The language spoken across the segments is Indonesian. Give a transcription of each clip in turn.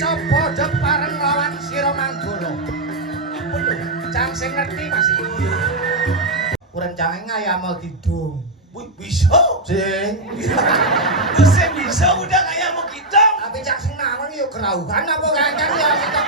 coba dek bareng lawan Sira Manggala. Cang sing ngerti Mas. Rencane ngayam kidung. Bisa. Sing. Bisa bisa udah kayak mau kita. Tapi cak sing nawang ya gerauhan apa kancan ya kita.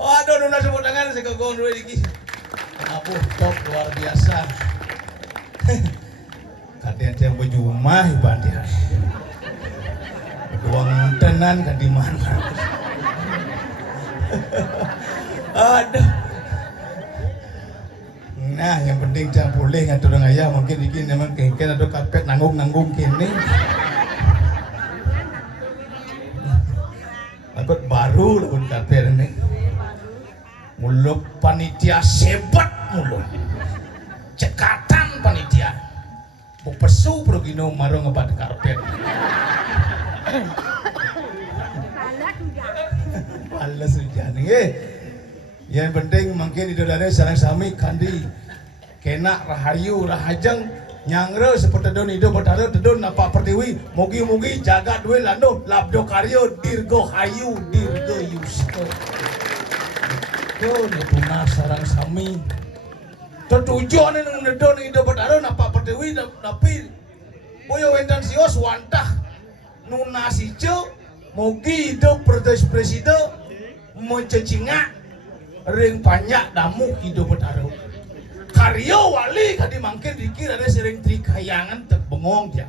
Waduh, nuna sebut tangan saya kagong dulu iki. Apuh, top luar biasa. Kadang yang berjumah ibadah. Doang tenan kan di mana? Aduh. Nah, yang penting jangan boleh ngatur ngaya mungkin iki memang kengken atau karpet nanggung kene. Takut baru lah karpet ini. Mulut panitia sebat mulut. Cekatan panitia. Bu pesu progino marung ngebat karpet. Alas hujan. Yang penting mungkin idolanya sarang sami kandi kena rahayu rahajeng Nyangre seperti don hidup bertaruh tedon napa pertiwi mugi-mugi jaga duwe lando labdo karyo dirgo hayu dirgo yusto. Yo netuna sarang sami. Tujuan nang don hidup bertaruh napa pertiwi tapi boyo wendan sios wantah nuna sijo mugi hidup presiden mencecinga ring banyak damu hidup bertaruh. Karyo wali kadi mangkin dikir ada sering trikayangan terbengong dia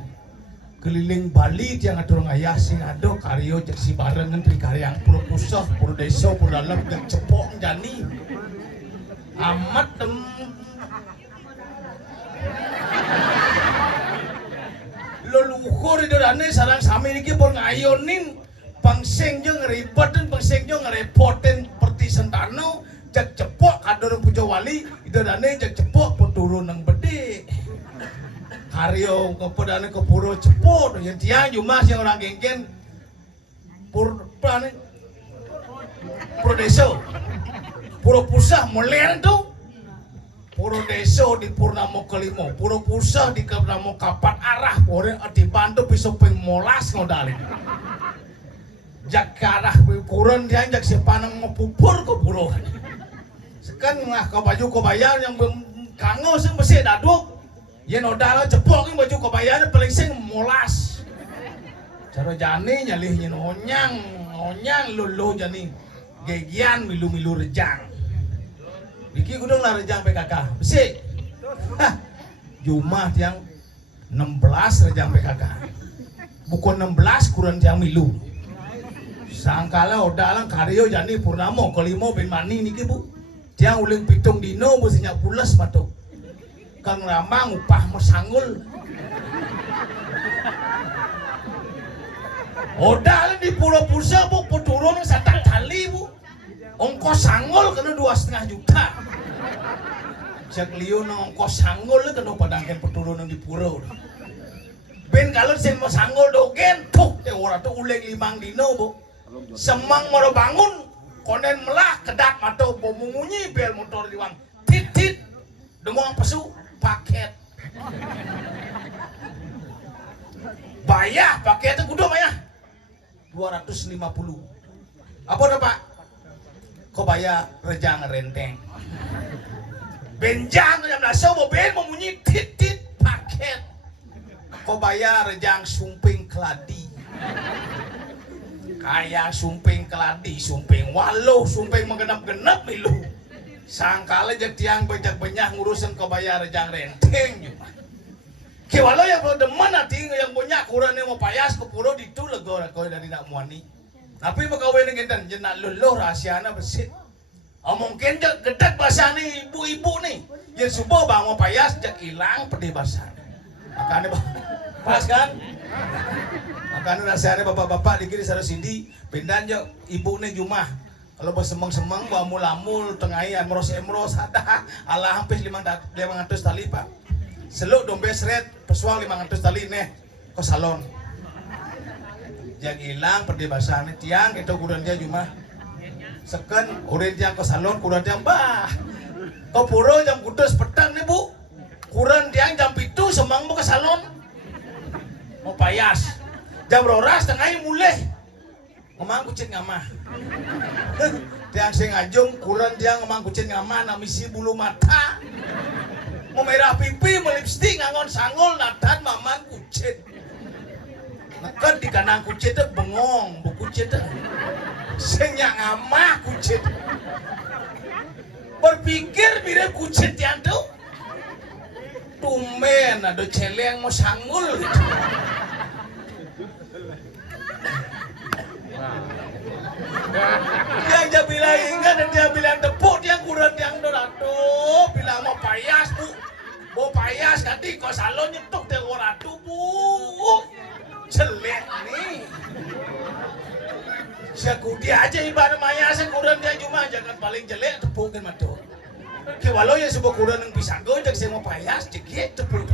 keliling Bali dia ngatur ngayah sing ado karyo cek si barengan trikayang pura pusah pura desa pura dalam dan cepok jani amat leluhur itu dane sarang sami niki pun ngayonin pangseng jo ngeribetin pangseng jo ngerepotin perti sentano jak cepok kadorong puja wali itu dane jak cepok peturun nang bede karyo kepedane ke puro cepok yang tiang cuma yang orang genggen pur desa puro pusah molen tuh puro desa di Purnamo kelimo puro pusah di Purnamo kapat arah orang dibantu bisa pengmolas ngodalin jak arah puron dia jak sepanang mau pupur ke puro kan ngah ke baju kebayar yang kango sing mesti daduk yen odala cepok ki baju kebayar paling sing molas cara jani nyalih nyen onyang lulu jani gegian milu rejang iki kudu lah rejang PKK besi Jumah yang 16 rejang PKK bukan 16 kurang yang milu sangkala odalang karyo jani Purnamo kelimo ben mani niki bu yang uling pitung dino mestinya pulas patok kang ramang upah mesanggul odal di Pulau Pusa bu peturun satang kali bu ongkos sanggul kena 2,5 juta jak liu nang ongkos sanggul kena padangken peturun di Pulau ben kalau sen mau sanggul dogen tuh teh ora tuh uling 5 dino bu semang mau bangun konen melah kedak atau bomungunyi bel motor diwang tit demong pesu paket bayar paketnya kudu bayar 250 apa dah pak kau bayar rejang renteng benjang jam naso mobil memunyi tit paket kau bayar rejang sumping keladi kaya sumping keladi, sumping waluh, sumping menggenap-genap milu. Sangkala jak tiang banyak ngurusin kebayar jang renteng juga. Ki walau yang demen hati yang punya kurang yang mau payas ke puro ditu lego kau dari nak muani. Tapi pegawai dengan dan jenak luluh rahasiana besit. Mungkin jak gedak bahasa nih ibu-ibu nih. Yang subuh bang mau payas jak hilang pede bahasa. Makanya pas kan? Makanya rasanya bapak-bapak dikiri sarus Sindi bendan jo ibu nih Jumah kalau bersemang-semang bawa mul-mul tengahi emros ada Allah hampir 500 tali pak seluk dompet seret pesuang 500 tali nih ke salon yang hilang perdebasan tiang itu kurang dia Jumah seken urin tiang ke salon kurang tiang bah ke puro jam kudus petang nih bu kurang tiang jam itu semang mau ke salon mau payas jam roras tengah mulai ngomong kucing ngamah tiang sing ajung kurang tiang ngomong kucing ngamah na misi bulu mata mau merah pipi mau lipstick ngangon sanggol natan maman kucing nekat di kanang kucing itu bengong bu kucing itu sing ngamah kucing berpikir mirip kucing tiang tuh tumben ada celeng mau sanggul gitu. Yang dia bilang ingat dan dia bilang tepuk dia kurang yang doratu bilang mau payas bu mau payas ganti kau salon nyetuk dia doratu bu jelek nih sekudi aja ibarat maya sekurang dia cuma jangan paling jelek tepukin matu ke walau yang sebuah kurang yang bisa gue jak saya mau payas cekit tepuk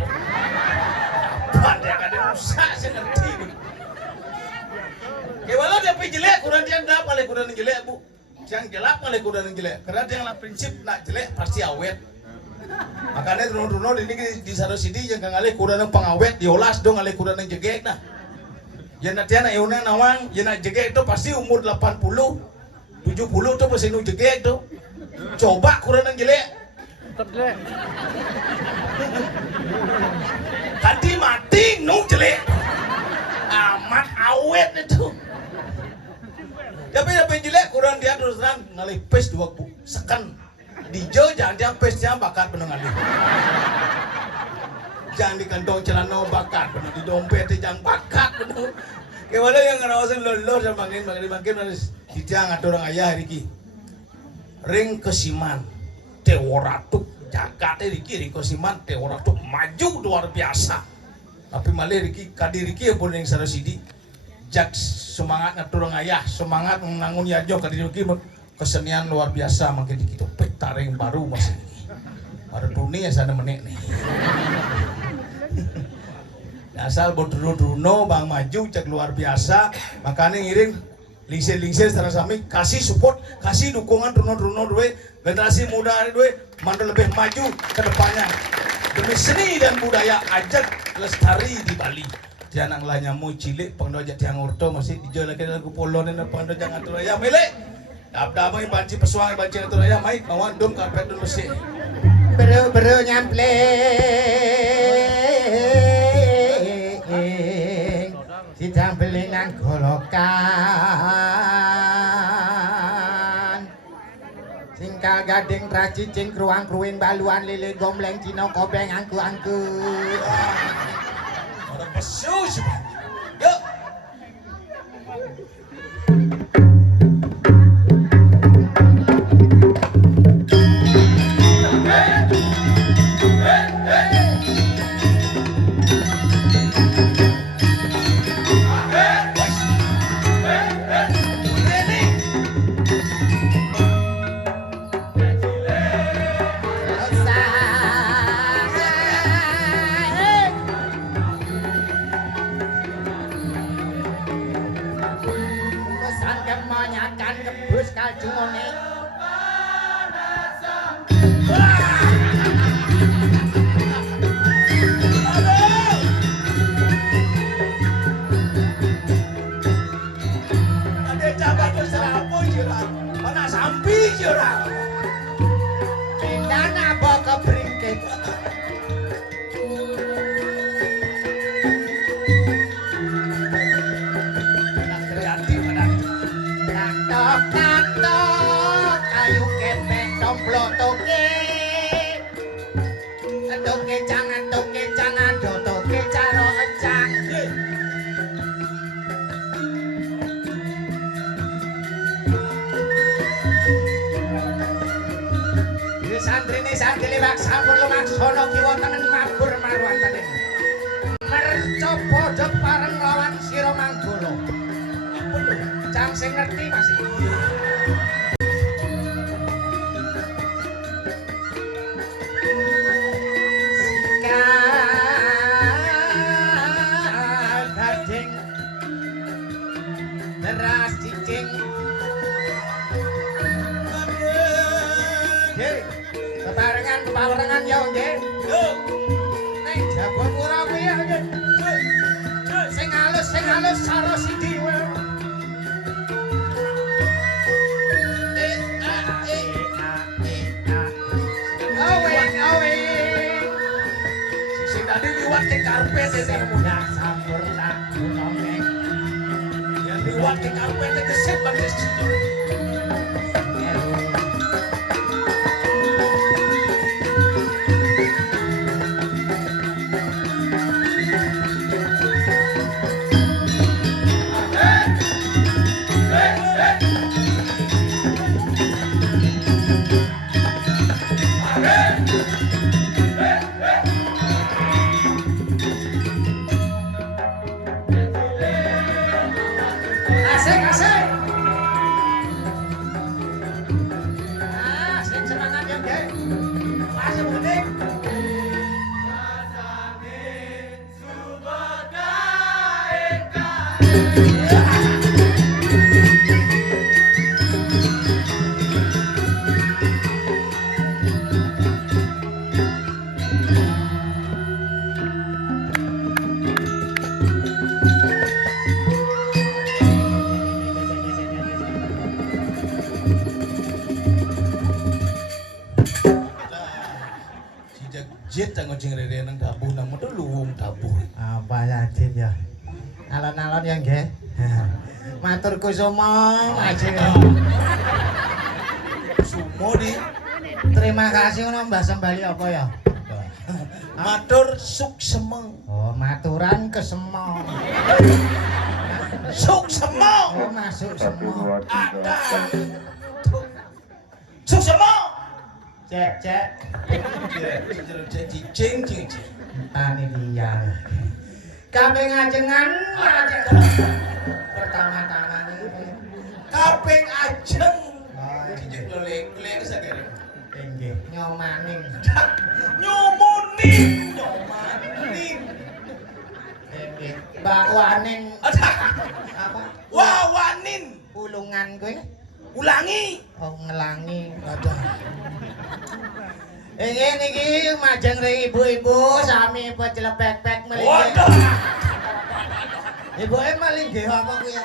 apa dia kadang usah saya ngerti walau dia pergi jelek, kurang dia enggak paling kurang jelek bu. Yang gelap paling kurang jelek. Karena dia yang prinsip nak jelek pasti awet. Makanya runo-runo ini di Saro Sidi yang ngalih kurang ng pangawet diolas dong ngalih kurang ng jegek nah. Yan natian na iuna nawang yan na jegek itu pasti umur 80 70 tuh pasti nu jegek tuh. Coba kurang ng jelek. Tadi mati nu jelek. Amat awet itu. Tapi jelek kurang dia terus terang ngalih pes 2 seken. Dijo jangan dia pesnya bakat bener ngalih. Jangan di kantong celana bakat bener di dompet jangan bakat bener. Gimana yang ngerawasin lolor sama makin harus kita ngatur orang ayah Riki. Ring kesiman teoratuk jagat Riki ring kesiman teoratuk maju luar biasa. Tapi malah Riki kadi Riki pun yang Saro Sidi jak semangat ngatur orang ayah, semangat menangun yajo kadi Riki kesenian luar biasa makin dikit taring baru masih baru dunia sana menek nih. Asal bodro-drono bang maju cek luar biasa makanya ngiring lingsir-lingsir secara sami kasih support kasih dukungan drono-drono duwe generasi muda duwe mantul lebih maju ke depannya demi seni dan budaya ajak lestari di Bali. Jangan ngelanya mu cilik pengdoja tiang urto masih dijual lagi dalam kupolon dan pengdoja ngatur ya milik. Damai banci pesuang banci ngatur ya mai kawan dom karpet dulu sih. Bro nyample. Sidang belingan golokan singkal gading tracicing kruang kruin baluan lili gomleng cino kobeng angku Orang pesu sih yuk santri liwak sampur lumaksono kiwa tengen mabur marwan tenen merco podo bareng lawan sira manggolo cang sing ngerti masih gading deras cicing kebarengan ya nggih. Nek jabon ora kuwi ya nggih. Sing halus Saro Sidi wae. Awe. Sing tadi liwat ke karpet iki mudah sampurna gunane. Ya liwat ke karpet kesep banget situ. jeng rere nang dabuh nang model luwung dabuh. Apa ya Dit ya? Alon-alon ya nggih. Matur kusuma ajeng. Sumo di Terima kasih ngono Mbah Sembali apa ya? matur suksema. Oh, maturan kesemong. Suksema. Oh, masuk semua. Ada. Suksema. Cek. Cing. Tani dia. Kaping ajengan pertama-tama Kaping ajeng. Cicik lelek sadere. nggih nyomaning. Nyomoning. Nggih, bakwaning apa? Wawanin. Ulungan kowe. Ulangi. Oh, ngelangi. Aduh. Niki majeng ring ibu-ibu sami pejelepek-pek mligi. Waduh. Ibuke mligi apa kuwi ya?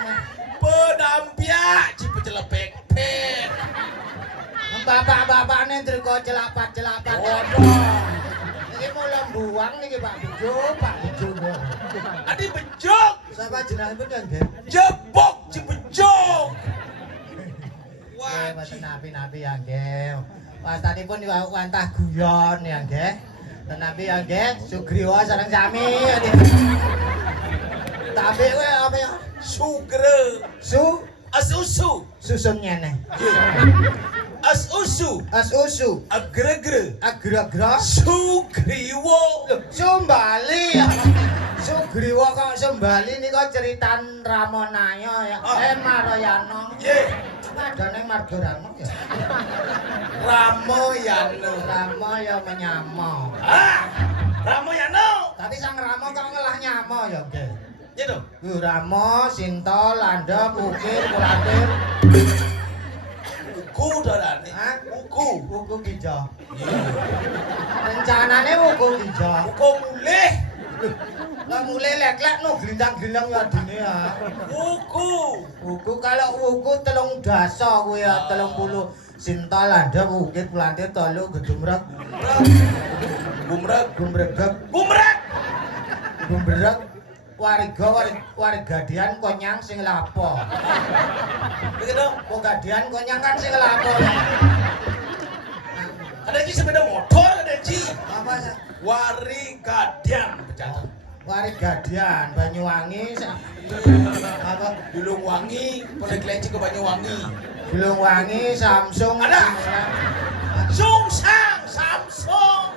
Pedampiak cipejelepek-pek. Bapak-bapakne triko celapat-celapat. Waduh. Niki mula buang niki Pak Bejo, Pak Bejo. Adi bejok. Sapa jenengipun ya nggih? Jebok cibejok. Wah, mboten nabi-nabi ya nggih. Wastanipun wantah guyon ya nggih. Tenapi ya nggih, Sugriwa sareng sami. Tapi kowe apa ya? Sugre. Asusu. Susun nyene. Asusu. Asusu. Agregre. Agra-gra. Sugriwo. Sumbali. Sugriwa kok Sumbali nika ceritan Ramonaya ya. Marayana. Ye. Madane Margarama ya. Ramoyano. Rama ya menyamo. Ramoyano. Tapi sang Rama kok ngelah nyamo ya, nggih. Gitu. Rama, Sinta, Landhep, Ukir, Kulantir. Uku darane. Hah? Uku. Gijo. Rencanane uku gijo. Uku mulih. Lah mulai lek-lek no glindang-glindang ya adine ya. Uku kalau uku 3 dasa kuwi ya 30. Sinta, Landhep, Ukir, Kulantir, Tolu, Gedumrek. Gumbrek. Warigadian konyang sing lapo. Begitu. Kok gadian konyang kan sing lapo. Ada Ci sepeda motor, ada Ci. Apa ya? Warigadian pecahan. Warigadian Banyuwangi apa? Bulungwangi, Polek ke Banyuwangi. Bulungwangi, Samsung. Ada. Samsung.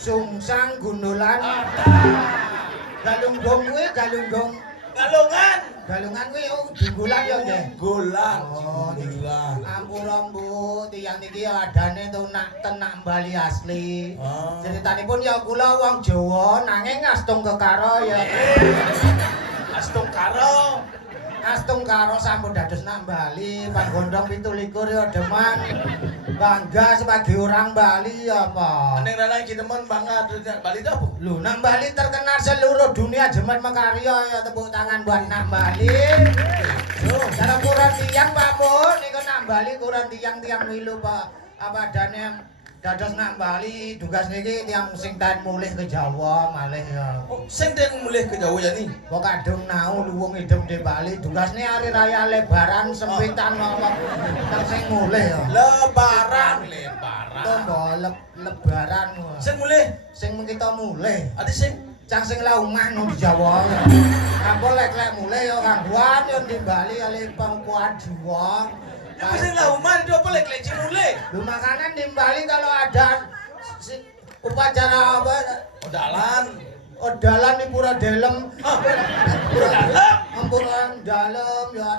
Sungsang Gundulan. Galunggung kuwi Galungan kuwi Dunggulan ya nggih. Golan. Oh, ampura Bu, tiyang niki adane tunak tenak Bali asli. Ceritanipun ya kula wong Jawa nanging astung kekaro ya. Astung karo sampun dados nak Bali, panggondong 17 ya demen. Bangga sebagai orang Bali apa? Neng Rana iki demen bangga Bali dah. Lho, nak Bali terkenal seluruh dunia jemet makarya ya tepuk tangan buat nak Bali. Loh, cara kurang tiyang Pak Bu, niku nak Bali kurang tiyang-tiyang milu Pak. Apa adane dados nak Bali tugas niki tiyang sing ten mulih ke Jawa malih ya. Oh, sing ten mulih ke Jawa ya ni. Kok kadung nau luwung idem di Bali tugasne hari raya lebaran sempitan apa sing mulih ya. Lebaran. Tombo lebaran. Sing kita mulih. Ade sing Cang sing lah omah nang di Jawa. Apa lek-lek mulih ya kangguan yo di Bali ale pangkuan jiwa. Ya sing lah omah itu apa lek-lek mulih. Lu makanan di Bali kalau ada upacara apa? Odalan di Pura Delem. Pura Dalem. Pura Dalem ya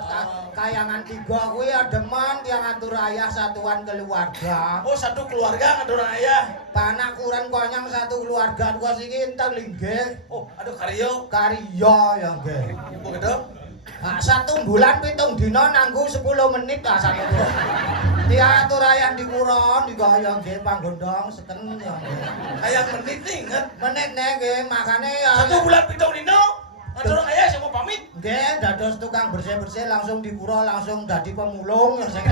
kayangan 3 kuwi ademan tiyang atur ayah satuan keluarga. Oh, satu keluarga ngatur ayah. Panak ukuran konyang satu keluarga gua siki entar linggih. Oh, aduh karyo. Karya ya nggih. Oh, gitu. Nah, 1 bulan 7 dina nanggung 10 menit lah satu bulan. Dia atur ayah di kuron, di gaya nggih panggondong seken ya nggih. Ayah menit nih inget. Menit nggih makane ya 1 bulan 7 dina ngatur ayah sama pamit. nggih dados tukang bersih-bersih langsung di pura langsung dadi pemulung ya sing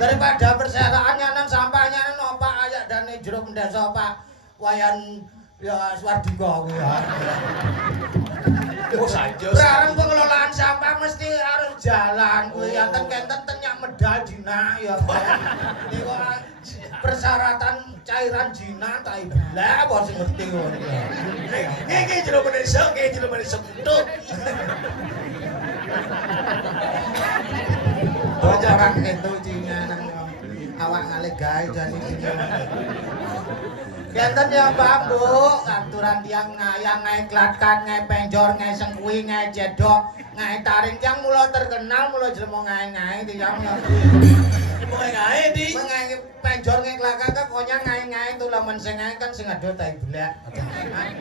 daripada berserakan nyanan sampah nyanan opak ayak dane jero desa Pak wayan ya Swardika kuwi ya. Oh saja. Barang pengelolaan sampah mesti harus jalan kuwi ya kenten tenyak medal dina ya. Niku persyaratan cairan jina ta ibla apa sing ngerti ngono ya. Nggih jero menesa, nggih jero menesa kutut. Orang itu Cina nang awak ngale gawe jane Cina. Kenten ya bambu, aturan tiang ngayang ngae klatkan ngae penjor ngae sengkuwi ngae jedok ngae taring tiang mula terkenal mula jelema ngae-ngae tiang ya. Ngae di. Ngae penjor ngae klatkan konya ngae-ngae tulamen sing ngae kan sing ado tai belak.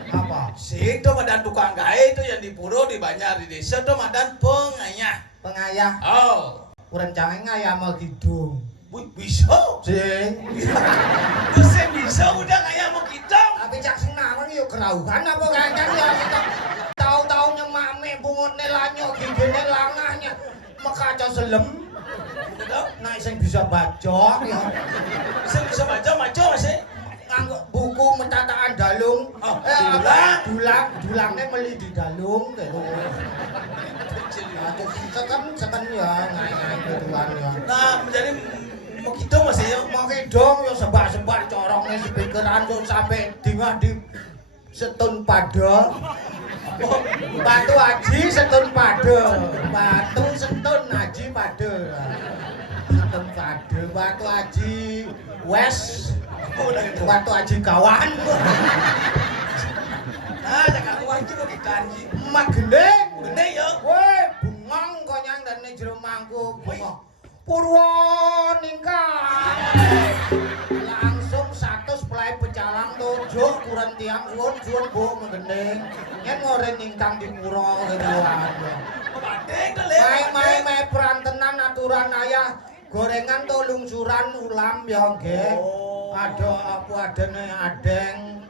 Apa? Situ madan tukang gae itu yang di puro di Banjar di desa itu madan pengayah. Pengayah. Oh. Kurencane ngayam kidung. Bisa. Sing. Bisa bisa udah kayak mau kita. Tapi cak sing nawang yo kerauhan apa kancan ya tahu-tahu nyemame bungutne lanyo gigine langahnya mekaca selem. Nah sing bisa baca ya. Sing bisa baca Mas. Nganggo buku metataan dalung. Dulangne meli di dalung gitu. Sekan ya ngai-ngai gituan ya. Nah, menjadi mau kita Mas ya. Mau dong ya sebak-sebak corongne spikeran kok sampe dingah di setun pada. Batu aji setun pada. Batu setun aji pada. Setun pada batu aji wes. Batu aji kawan. Nah, jangan uang juga dikanji. Emak gendeng. Gede ya. Woi, bungong konyang dan jero mangku. Purwaningkang. Langsung 100 pelai pecalang tujuh kurang tiang suwun Bu menggendeng. Yen ngoren ningkang di pura gitu aja. Mai perantenan aturan ayah gorengan to lungsuran ulam ya nggih. Aduh apa adene adeng.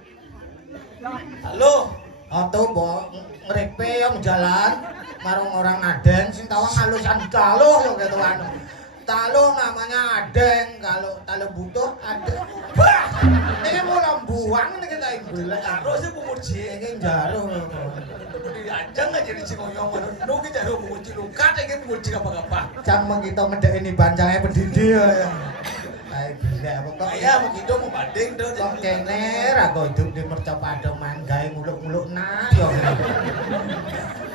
Halo. Atau mbok ngrepe yang jalan marung orang adeng sing tawang halusan taluh yo gitu anu. Taluh namanya adeng, kalau taluh butuh adeng. Bah, ini mau lambuang ini kita ibulah. Taruh sih penguji. Ini jaruh. Ajang aja di Cikoyong, nu kita jaruh penguji luka, ini penguji apa-apa. Cang mengita medek ini bancangnya pendidi ya. Ayo gila apa kok? Ya begitu mau banding tuh. Kok kene rago hidup di mercapado manggae muluk-muluk nah yo.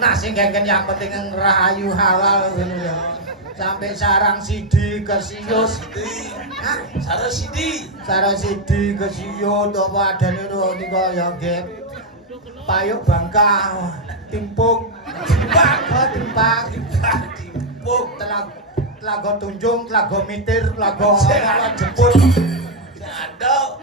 Nah sing kengken yang penting ngerahayu halal ngono ya. Sampai sarang sidi ke sius. Hah? Sarang sidi ke sius to padane ro nika ya nggih. Payuk bangka timpuk. Timpak. Telago tunjung, telago mitir, telago jeput. Ada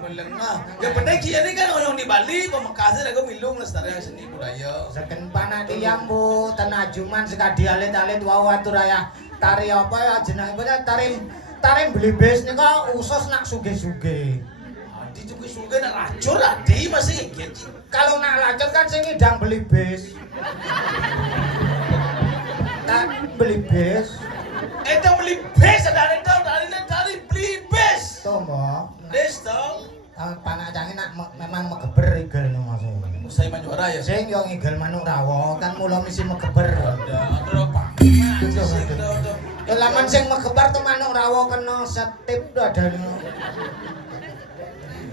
melengah. Ya bener kia ini kan orang di Bali, Pamekasan aku milung lestarian seni budaya. Seken panatiang Bu, tenajuman sekadi alit-alit wau aturaya. Tari apa ya jenenge tari beli bes nika usus nak sugih-sugih. Adi sugih-sugih nak lacur adi masih gitu. Kalau nak lacur kan sing ngidang beli bes. Tak beli bes. Itu beli bes dari beli bes. Toh mbok. Des toh. Panacane nak memang megeber igel no Mas. Saya manjuara ya. Sing yo ngigel manuk rawa kan mula mesti megeber. Ada apa? Ya laman sing megeber tuh manuk rawa kena setip tuh adane.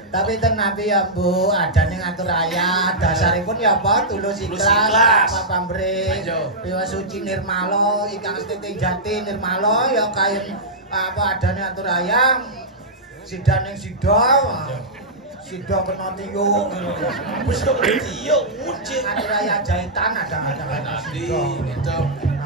Tapi tenapi ya Bu, adane ngatur raya, dasaripun ya apa tulus ikhlas, apa pamrih, piwa suci nirmala, ingkang setiting jati nirmala ya kayen apa adane atur raya, sidane sida. Sida kena tiyuk ngono. Wis kok tiyuk muncul. Atur raya jahitan ada sida. Itu.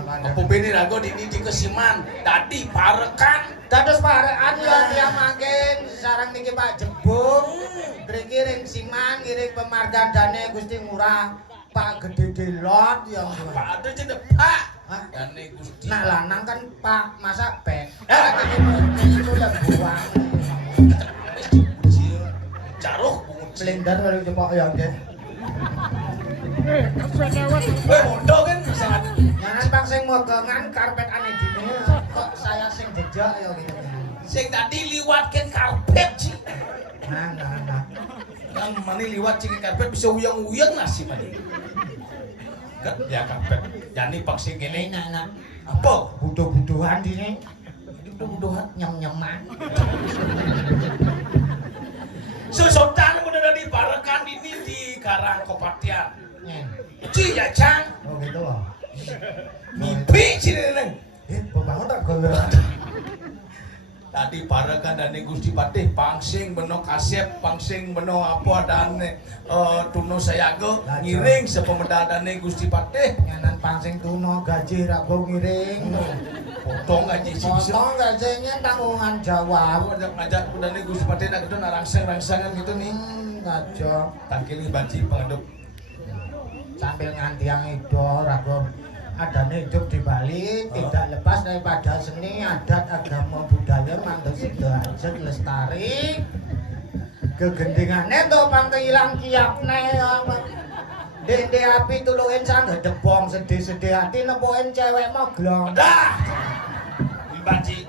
Apa bene rago di kesiman, dadi parekan. Dados parekan ya tiyang mangkin sareng niki Pak Jebung. Mriki ring siman ngiring pemardandane Gusti Ngurah Pak Gede Delot ya. Pak ada jeneng Pak. Hah? Dane Gusti. Nah lanang kan Pak masa Pek. Itu udah buang. Jaruh Blender kalau cepok ya nggih. Bondo kan sangat. Jangan Bang sing mogongan karpet aneh gini kok saya sing jejak ya gitu. Sing tadi liwatkan karpet sih. Nah. mani liwat cing karpet bisa uyang-uyang nasi mani. Kan ya karpet. Jani paksing gini. Enak-enak. Apa? Buduh-buduhan dini. Buduh-buduhan. Nyem-nyeman. Sesotan bener di Parakan ini di Karang Kopatian. Ci ya Cang. Oh gitu loh. Mimpi ci neneng. Bangun tak golek. Tadi Parakan dan Gusti Patih pangsing beno kasep, pangsing beno apa dan tuno sayago ngiring sepemeda dan Gusti Patih. Nyanan pangsing tuno gaji ra go ngiring. Potong gaji sih bisa. Potong gajinya tanggungan jawab. Ngajak dan Gusti Patih nak itu narangsang-rangsangan gitu nih. Ngajo. Tangkili banci pengedup. Sambil nganti yang itu rago adanya hidup di Bali tidak lepas daripada seni adat agama budaya mantuk sidoarjo lestari kegendingannya tuh pantai hilang kiapne dende api tuluin sang gedebong sedih-sedih hati nepuin cewek moglong Dah banci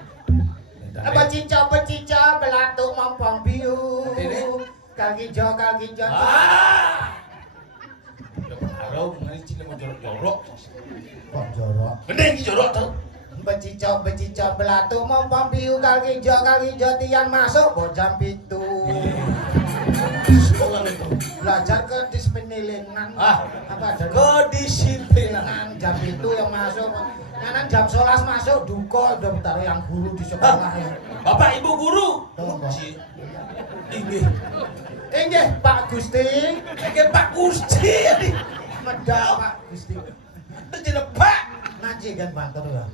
Pecico belatuk mompong biu kaki jo Halo, ngai cina mau jorok-jorok. kok jorok Gede jorok tuh. Becico belatuk mompong biu kaki jo tiang masuk bojam pitu Sekolah itu. belajar kedisiplinan apa ada Kedisiplinan. jam itu yang masuk nyanan jam 11 masuk duko udah bentar yang guru di sekolah ya Bapak Ibu guru. Tolong, Pak. Inggih Pak Gusti Pak Gusti. medal Pak Gusti Terjadi Pak. ngaji kan banter ya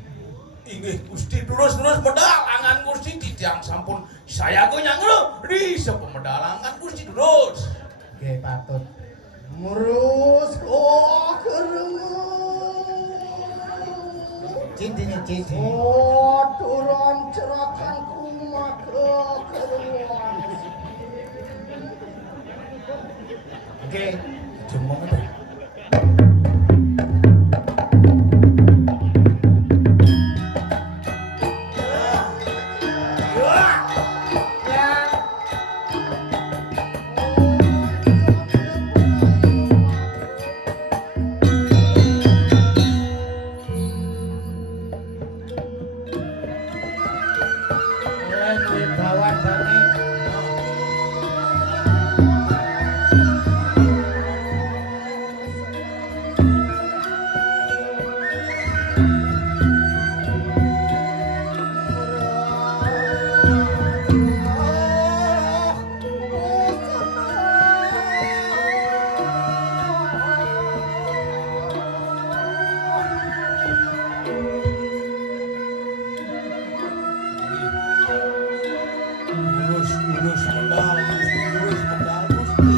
Inggih Gusti terus medal angan Gusti titiang sampun saya go nyang lho di sepemedal angan Gusti terus. oke patut murus cintinya cinti turun cerahkan kumah keruan oke Jemong itu. Lurus medal Gusti.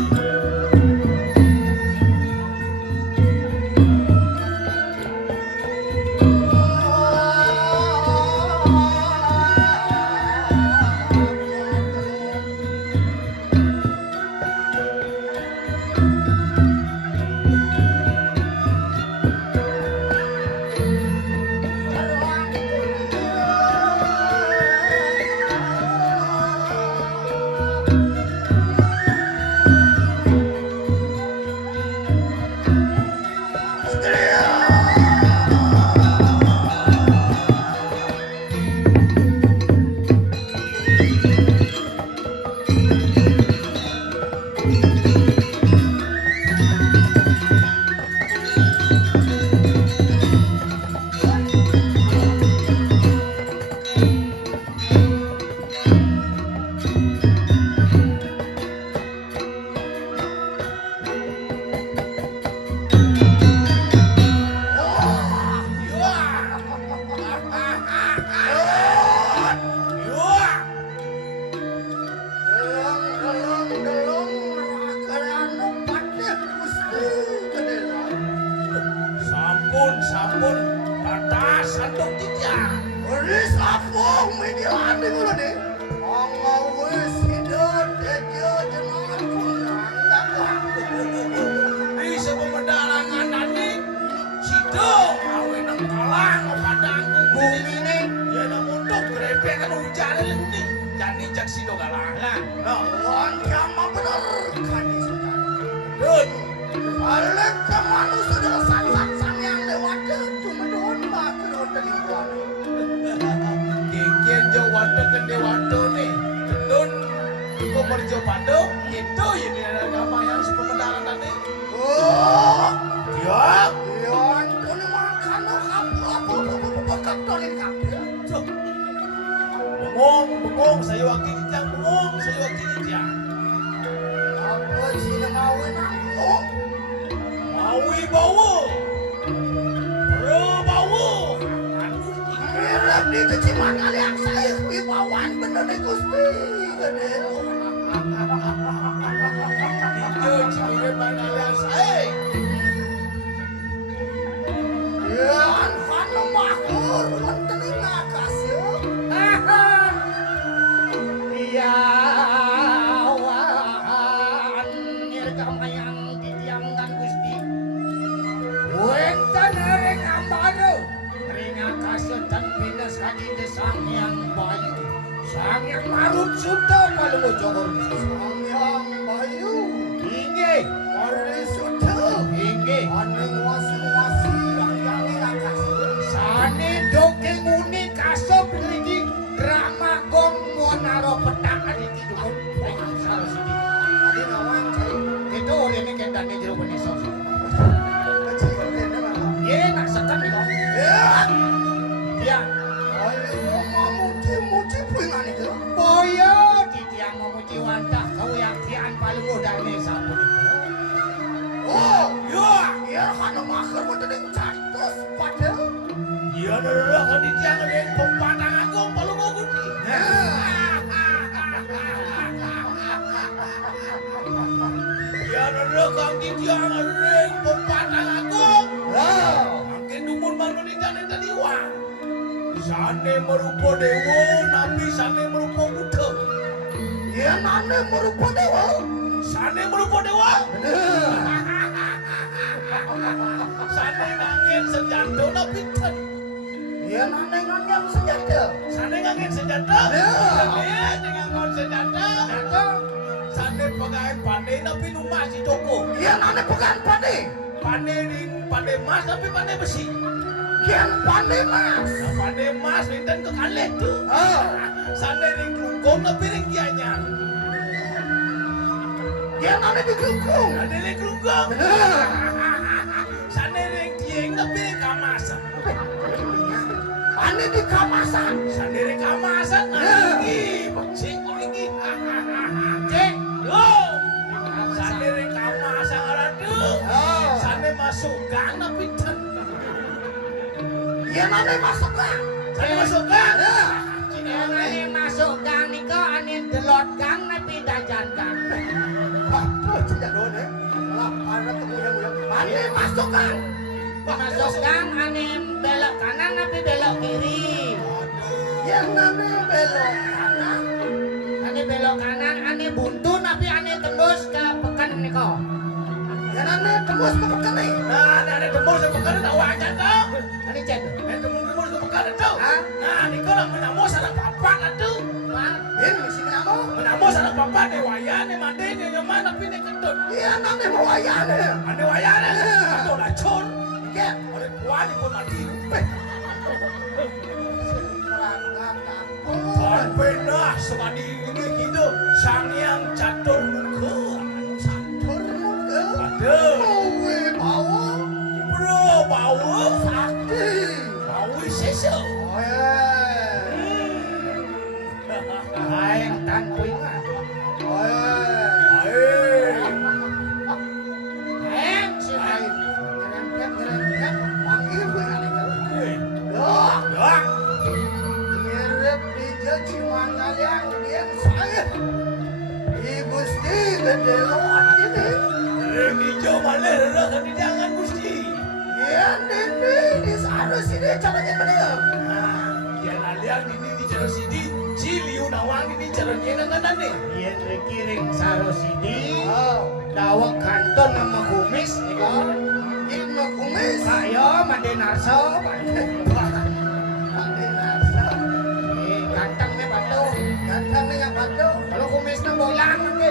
Sampun batas sandok titiang. Wis apung mediane ngono nih. Onggo wis hidup dejo jenengan kunang. Di sepemedalangan tadi sido awe nang talang padang Bumine ya nang untuk grepek kan hujan ini jadi jak sido galang. lah. Wong jama bener kan iso. Dun. Balik ke manusia adalah san yang lewat cuma doon makro dari gua. Kikian jo wadah kan dewato nih. Dun. Iko merjo pado. Itu ini ada nama yang sepemendaran tadi. Oh, Ya. yon ini makan apa bekat dolin kamu. Cuk. Bengong, saya waktu dijang, bengong, saya waktu dijang. Apa sih yang ngawin aku? Maui bawa. Bro bawa. Aduh, Mirip di keciman alias saya wibawan bener nih Gusti. Dijo cimire mana lihat saya. Yan kanu makur menteri nakasih. Iya, wan nirgamayang ditiangkan Gusti. Wenten ring ambaro, ring akasutan binas kadi desang yang bayu. Sang yang marut sudah malu jogor. Yang bayu Inggih, hari sudah inggih. aneng wasi yang nakasih. Sane doke muni kasop lagi drama gong monaro petak adi tidung. Baik salah sini. Tadi ngawan cai Itu ini kendane jero penisok. kecil ini mana? Ye nak sekan nih kok. Ya, Ya, ayo mau muci puingan itu. boyo titiang memuji wantah kau yang tian paling udane sapu itu. Oh, Ya. ya kanu makur menteri catus padahal. Iya dah kan dijang dengan pempatang agung palu mau gundi. Iya dah kan dijang dengan pempatang agung. Makin dumun manu dijang tadi wang. Sane merupa dewa, nabi sane merupa buddha. Ya nane merupa dewa. Sane merupa dewa. Sane ngangin senjata nabi ten. Ya nane nganyam senjata. Sane ngangin senjata. Ya. Sane dengan senjata. Sane pegawai pandai nabi numah si toko. Ya nane bukan pandai. Pandai mas tapi pandai besi. Kian pandai mas. Nah, pandai mas winten ke kalet tuh. Sane ring kelungkong tapi ring gianya. Ya nane di kelungkung. Sane ring kelungkong. Sane ring dieng tapi ring kamasan. Ane di kamasan. Sane ring kamasan. Ya. Lagi bersih lagi. Cek. Yo. Sane ring kamasan aradu. Sane masuk gang tapi ten. Ya nane masuk kan. Sane masuk gang. Ane masuk gang niko ane delot gang nepi dajan gang. Oh, tidak doon eh. Lah, ada temuyang-uyang. Ane masuk kan. Masuk gang ane belok kanan nepi belok kiri. Yang nane belok kanan. Ane belok kanan ane buntu nepi ane tembus ke pekan niko. Yang nane tembus ke pekan nih. Nah, ada tembus ke pekan tak wajan tau. Ane cek. Tembus ke pekan tau. Hah? Nah, ni kau nak menamu sana papan tu. Wah, Ini di sini kamu. Menamu sana papan ni wayan ni mandi ni nyaman tapi ni kentut. Iya nane mau wayang nih. Ada wayan ni. Ada lah con. Ya. Ada kuat ni pun mati. Sampai nah sekali ini kita sang yang catur muka. Ada. Bro bawa. Bawa sesa. aing tan kuingan. Aing si aing. Reng hijau malah rela kan di jangan gusti. Ya nalian ini di cara sini, ciliu nawang ini cara nyenang kanan ni. Yen rekiring sarosidi, dawak kanton nama kumis niko. Ayo mandi narso. Ganteng me batu. Kalau kumis nang bolang nanti.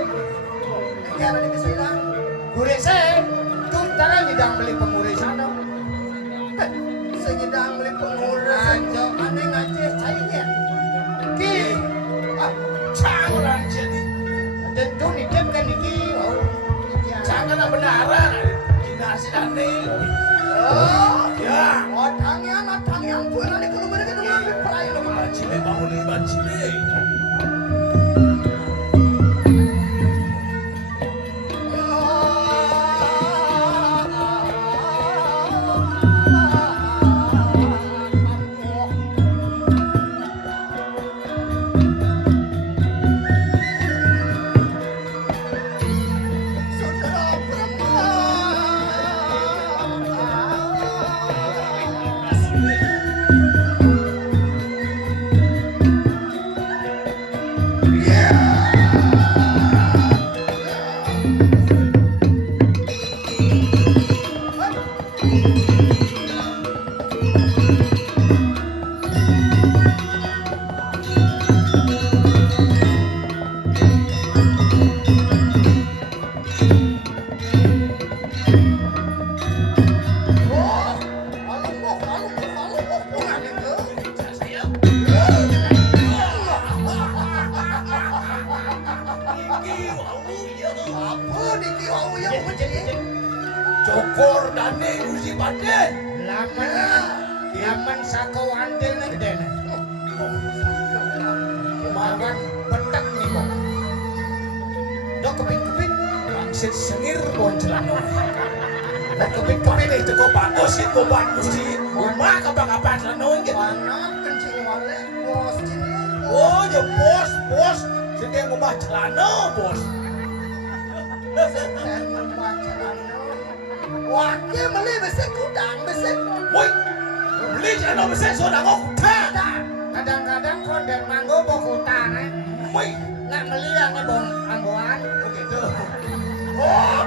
Pengurese, tutara nyidang beli pengurisan dong. Senyidang beli pengurus. Ajo. Aneh ngajih cairnya. Ki, Cangan jadi. tentu nitip kan iki. Oh, Cangan benaran. Dinasi aneh. Oh, Ya. Otangnya bulan ini kalau mereka ngambil perai lo. Bacile bangun bacile. Saudara Cokor dane usi pade. laman sako andel na gede na. Mawan petak nih kok. Dok kepit-kepit, Bangsit sengir boncelano. Dok kepit-kepit itu kok bagus sih, kok bagus sih. Rumah kapan-kapan lano gitu. Mana kencing wale bos sini. Oh, ya bos. Sedang ngomong celana, bos. Dan membaca wakil beli besi kudang besi. Woi, beli celana besar sudah kok tak. kadang-kadang konden manggo bokutan eh. Woi, Nak melihat nih bong anggoan. begitu. Oh,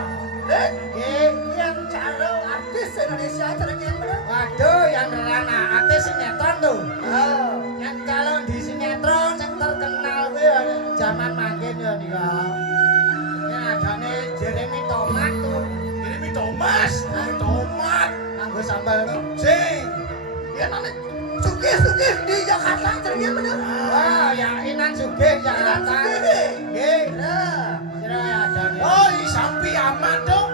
dek, Eh, yang cara artis Indonesia caranya mana? waduh yang rana artis sinetron tuh. Oh, Yang kalau di sinetron yang terkenal gue zaman makin ya nih kak. Ini ada nih Jeremy Thomas tuh. Ini Thomas, tomat. Nganggo sambal tuh. Sing. dia nanti suki di Jakarta caranya mana? Wah, ya Inan Sugih Jakarta. Nggih. Nah, Kira ya ada nih. Oh, ini Sampi Ahmad dong.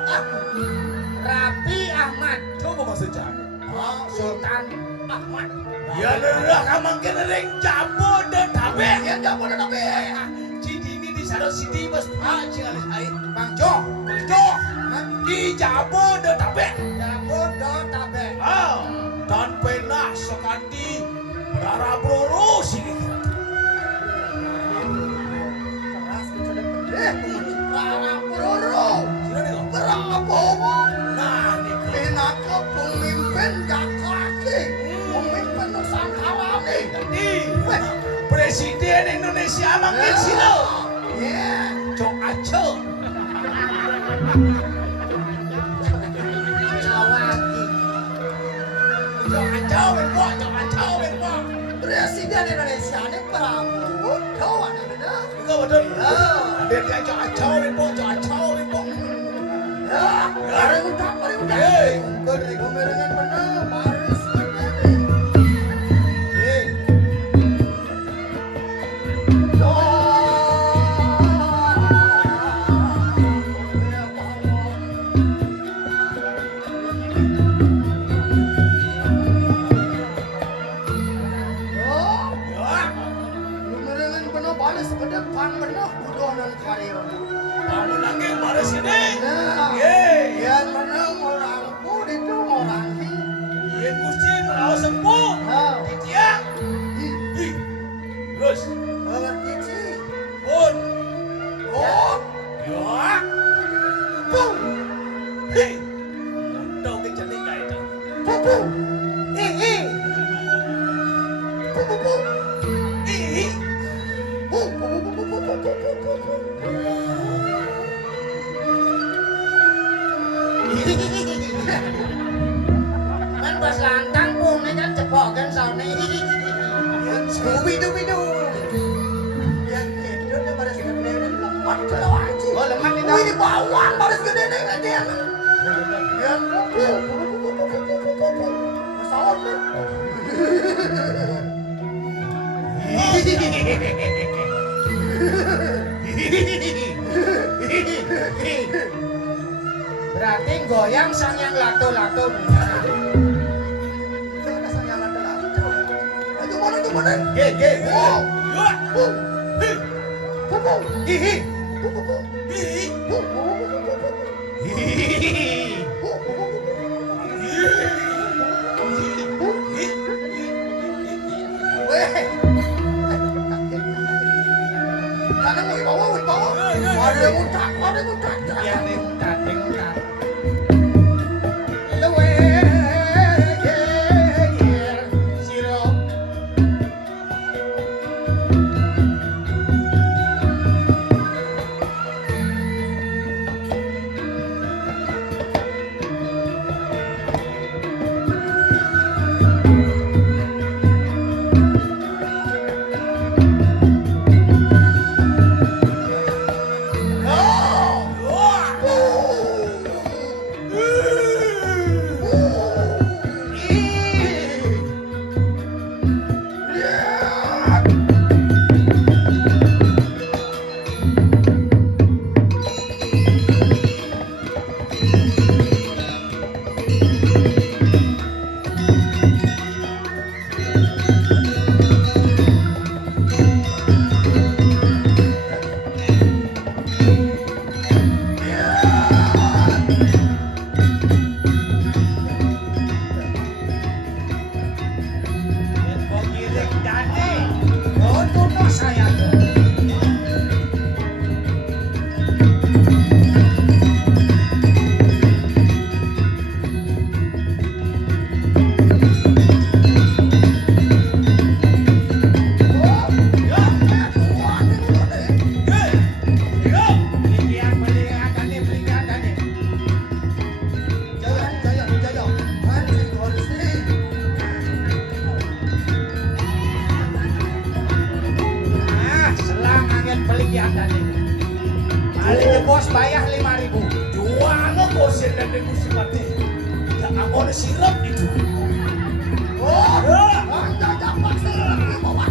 Rapi Ahmad. Coba maksudnya. Oh, Sultan Ahmad. Ya udah kamu kena ring jabo dan tabe. dia nggak boleh tapi. Cidi ini di sana sini bos aja alis air. Bang Jo. Jo, di jabo dan tabe. Jabo do tabe. Ah, dan pernah sekali berara broro sini. Keras sudah gede. Para Pororo, Sini nih kok. Prabowo, Nah, nih kok. pinaka pemimpin Jakarta, pemimpin Nusantara nih. Jadi Presiden Indonesia manggil silo. Iya. Cok aco. Jawaki. Cok aco benpo, cok aco benpo. Presiden Indonesia ini Prabowo, kawan ada. Enggak betul. Oh. Dia cok aco benpo, cok aco benpo. Ya, mari udah. Hei. Pemerangan benar, mari sebentar. Hei. Ya, kamu lagi mana sini? Hei. Iya kursi merawat sembuh. Tiang. Ih. Terus. Pun. Ya. Hei. Tahu ke cantik kayak itu. Ih. Kan pas lantang pun ini kan cepok kan saune. Scooby-Doo. Yang itu dia pada sebenarnya lemot kalau anjing. Oh, lemak nih, Kak. Ini bawang baris gede nih kalian. Kalian. Pesawat nih. Berarti goyang sang yang lato-lato. Jangan sang yang lato-lato. Ayo mana? Ge. Wow. Hihi. Karena mau bawa. Ada yang muncak. Ya muncak. Siro. Bos bayar 5.000. Juang bosen dan degusi mati. Tak mau sirap itu. Jangan paksa. Bawa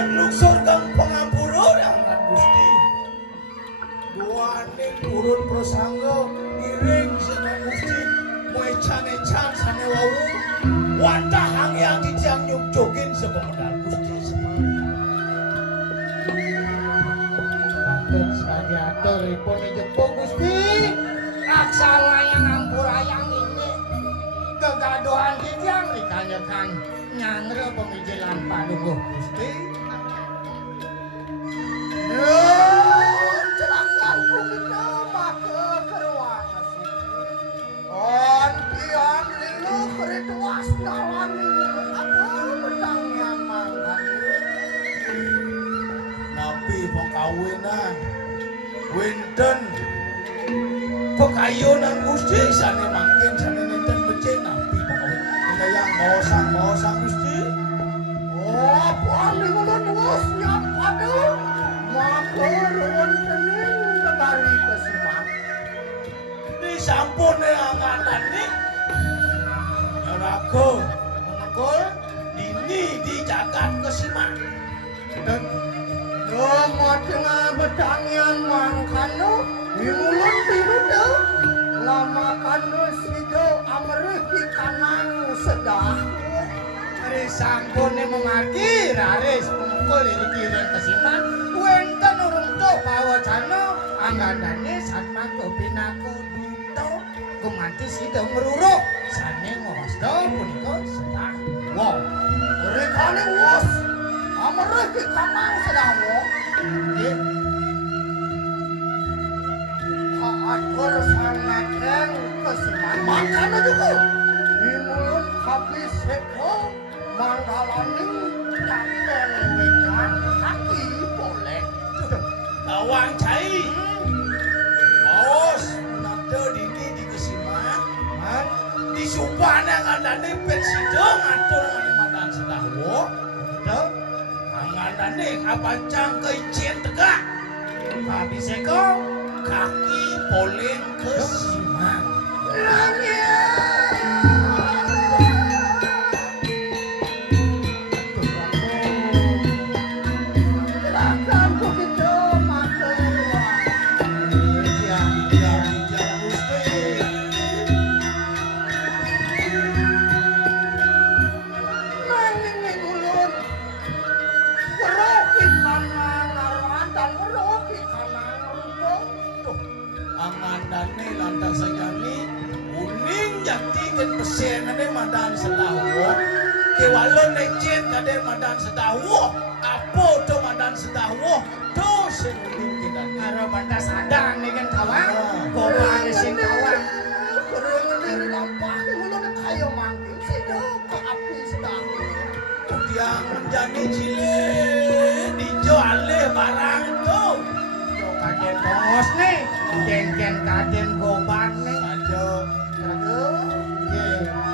Mat luksur kang pangampura angkat Gusti. Duaning urun prasangga iring sama Gusti. Moe cane-can sane wau. Wantah hangyang dijang nyuk-jokin sama medal Gusti semua. Kangen sadiatur ipun jepo Gusti. Aksara yang ampura yang ini. Kegaduhan kijang dikanyakan nyangre pemijilan padungguh Gusti. Celakakan kita maka keruangan on kian lilu kerituas dalami apa pedangnya manggan Nabi pekawinan winten pekayunan Gusti sane mangkin sane nenten becik nabi pekawinan kayang maosang Gusti. oh puan ulun wus nyapadu maka ruan tening negari kesimang Di sampun angatan ni nyaraga mengekul dini di jagat kesimang dan Roma tengah betangian mangkano dimulun biruda lama kanu sido amreki kanang sedah Hari sampun memargi raris pengkul ini kiring kesiman wenten urung to pawacana angganane sanmangko pinako duto gumanti sida meruruk sane ngasta punika sedah wong rekane wos amreki kanang sedah wong nggih atur sangateng kesiman mangkano juga dimulun habis seko manggalaning kapten wekan kaki boleh Tawang cai Bos nada dini di kesimang di supana ngandane pensido ngatur ngane madan sedawo betul ngandane kapacang keicien tegak habis seko kaki poling kesimang Silakan begitu maka manging ulun meroki kanang naruhan dan meroki kanang rungkung Angandane lantas sayani uning jati ken pesenane madan sedawo kewalon necen kade madan sedawo apa to madan sedawo to sing uning kita karo bantas sadang nih kan kawan gobang sing kawan kering diri lampah ulun kayo mangking sido ke api sedang yang menjadi cile dijo alih barang to yo kaden bos nih jengken kaden gobang nih aja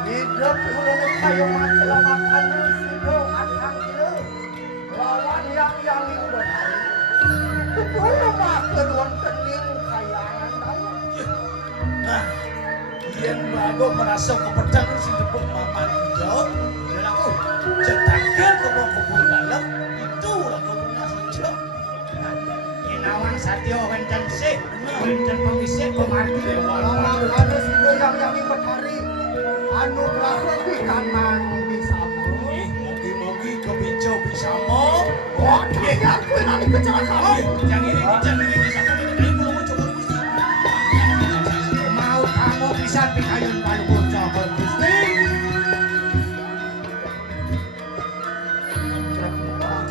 hidup ulun kayo mangking makan sido akang sido lawan yang ulun betul mah keduan tening kayangan tahu nah yen bago merasa kepedang si debuk maman hijau yo laku cetakkan ke kubur dalam itu lagu punya hijau Inawan Satyo wenten sih wenten pengisih pemargi lawan lewat ada sido yang betari anu lagi kanang di samu mogi-mogi kebijo bisa mau wah dia aku nanti kecelakaan yang ini bisa mau ini belum coba gusti mau kamu bisa pikayun palu bocah Gusti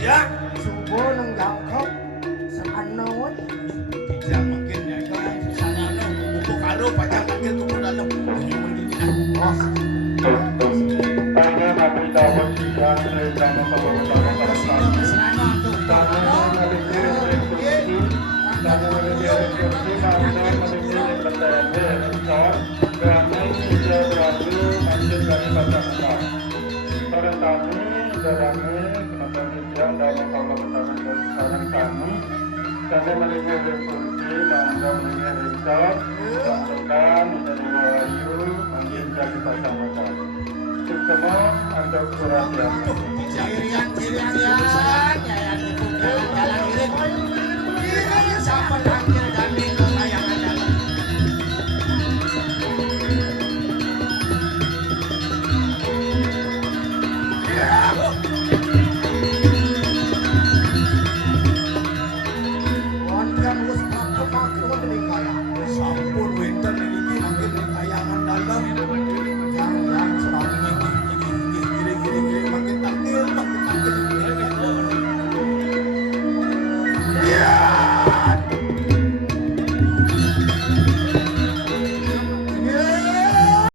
ya subuh nang jangkau seano tidak makin ya kan sana no bubuk kado pacang makin kubur dalam Karena Nabi Dawud tidak bersama semua untuk perhatian. Cirian, ya, itu jalan-jalan irit. Irit, sampai